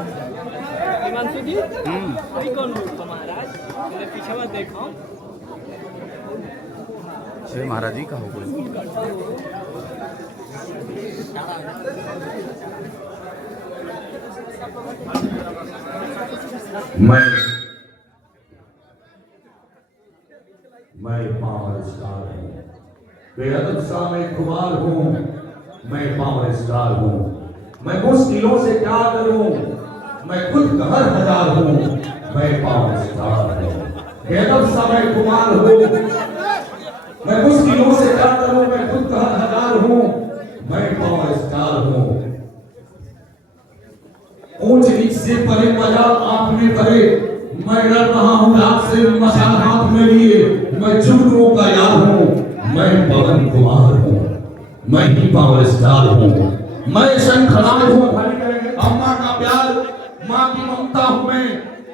हिमांशु जी अभी कौन रूप को महाराज मेरे पीछे मत देखो श्री महाराज जी का हो कोई मैं पावर स्टार हूँ, बेहद सा मैं खुमार हूँ, मैं पावर स्टार हूँ। मैं मुश्किलों से क्या करूँ, मैं खुद कहर हजार हूँ, मैं पावर स्टार हूँ। बेहद सा मैं खुमार हूँ, मैं मुश्किलों से क्या करूँ, मैं खुद कहर हजार हूँ, मैं पावर स्टार हूँ। ऊंच नीच से परे मजाल आप में करे, मैं डर रहा हूँ रात से मशाल हाथ में लिए, मैं जुगनुओं का यार हूँ, मैं पवन कुमार हूँ, मैं ही पावर स्टार हूँ, मैं शंखनाद हूँ, अम्मा का प्यार, माँ की ममता हूँ मैं,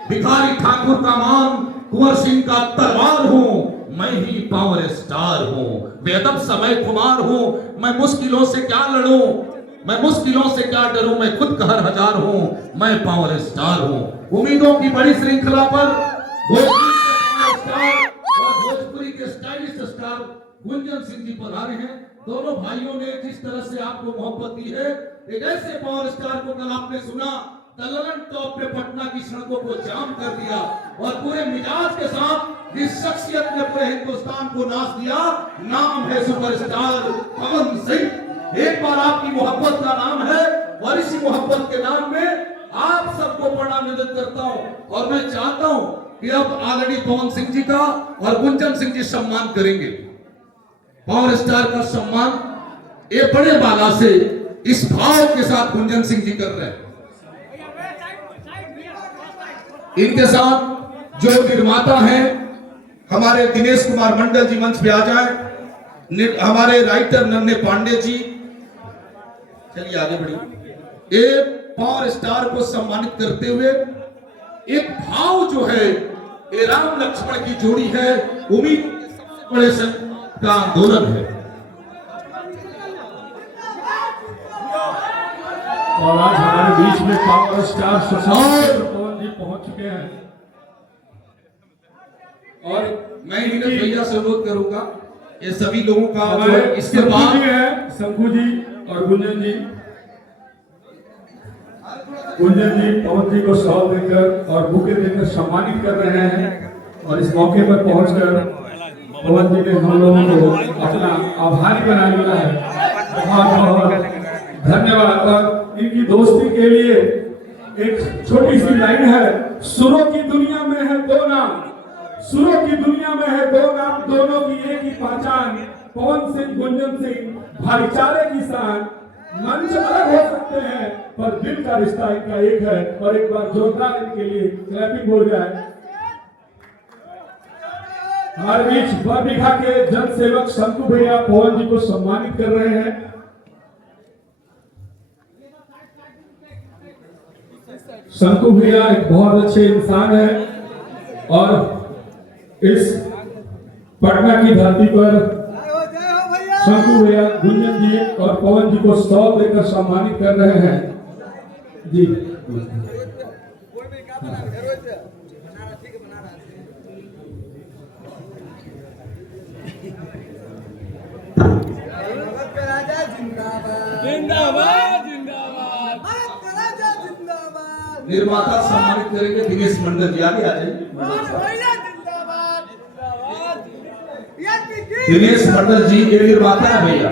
भिखारी ठाकुर का मान, कुंवर सिंह का तलवार हूँ, मैं ही पावर स्टार हूँ। बेअदब समय कुमार हूँ, मैं मुश्किलों से क्या लड़ूं, मैं मुश्किलों से क्या डरूं, मैं खुद कहर हजार हूं, मैं पावर स्टार हूं। उम्मीदों की बड़ी श्रृंखला पर भोजपुरी के स्टाइलिश स्टार गुंजन सिंह जी पधारे हैं। दोनों भाइयों ने जिस तरह से आपको मोहब्बत दी है, एक ऐसे पावर स्टार को कल आपने सुना तललन टॉप पे पटना की सड़कों को जाम कर दिया और पूरे मिजाज के साथ जिस शख्सियत ने पूरे हिंदुस्तान को नाच दिया, नाम है सुपरस्टार पवन सिंह। एक बार आपकी मोहब्बत का नाम है और इसी मोहब्बत के नाम में आप सबको बड़ा मदद करता हूं और मैं चाहता हूं कि अब ऑलरेडी पवन सिंह जी का और गुंजन सिंह जी सम्मान करेंगे। पावर स्टार का सम्मान ये बड़े बाला से इस भाव के साथ गुंजन सिंह जी कर रहे हैं। इनके साथ जो निर्माता हैं हमारे दिनेश कुमार मंडल जी मंच पे आ जाए, हमारे राइटर नन्हे पांडे जी, चलिए आगे बढ़िए। एक पावर स्टार को सम्मानित करते हुए एक भाव जो है ये राम लक्ष्मण की जोड़ी है, उम्मीद बड़े का आंदोलन है। और आज हमारे बीच में पावर स्टार पवन जी पहुंच चुके हैं और मैं इन्हें भैया से अनुरोध करूंगा ये सभी लोगों का इसके बाद है शंकु जी और गुंजन जी। गुंजन जी पवन जी को शॉल देकर और बुके देकर सम्मानित कर रहे हैं और इस मौके पर पहुंचकर पवन जी ने हम लोगों को अपना आभारी बना लिया है। बहुत बहुत धन्यवाद। और इनकी दोस्ती के लिए एक छोटी सी लाइन है, सुरों की दुनिया में है दो नाम, सुरों की दुनिया में है दो नाम, दोनों की एक ही पहचान, पवन सिंह गुंजन सिंह भाईचारे की शान। मंच अलग हो सकते हैं पर दिल का रिश्ता इनका एक है। और एक बार जोरदार इनके लिए क्लैपिंग हो जाए। हमारे बीच बरबीघा के जन सेवक शंकु भैया पवन जी को सम्मानित कर रहे हैं। शंकु भैया एक बहुत अच्छे इंसान है और इस पटना की धरती पर शंकु भैया गुंजन जी और पवन जी को शॉल देकर सम्मानित कर रहे हैं जी। निर्माता सम्मानित करेंगे दिनेश मंडल जी, आगे आ जाइए। दिनेश मंडल जी ये निर्माता है भैया।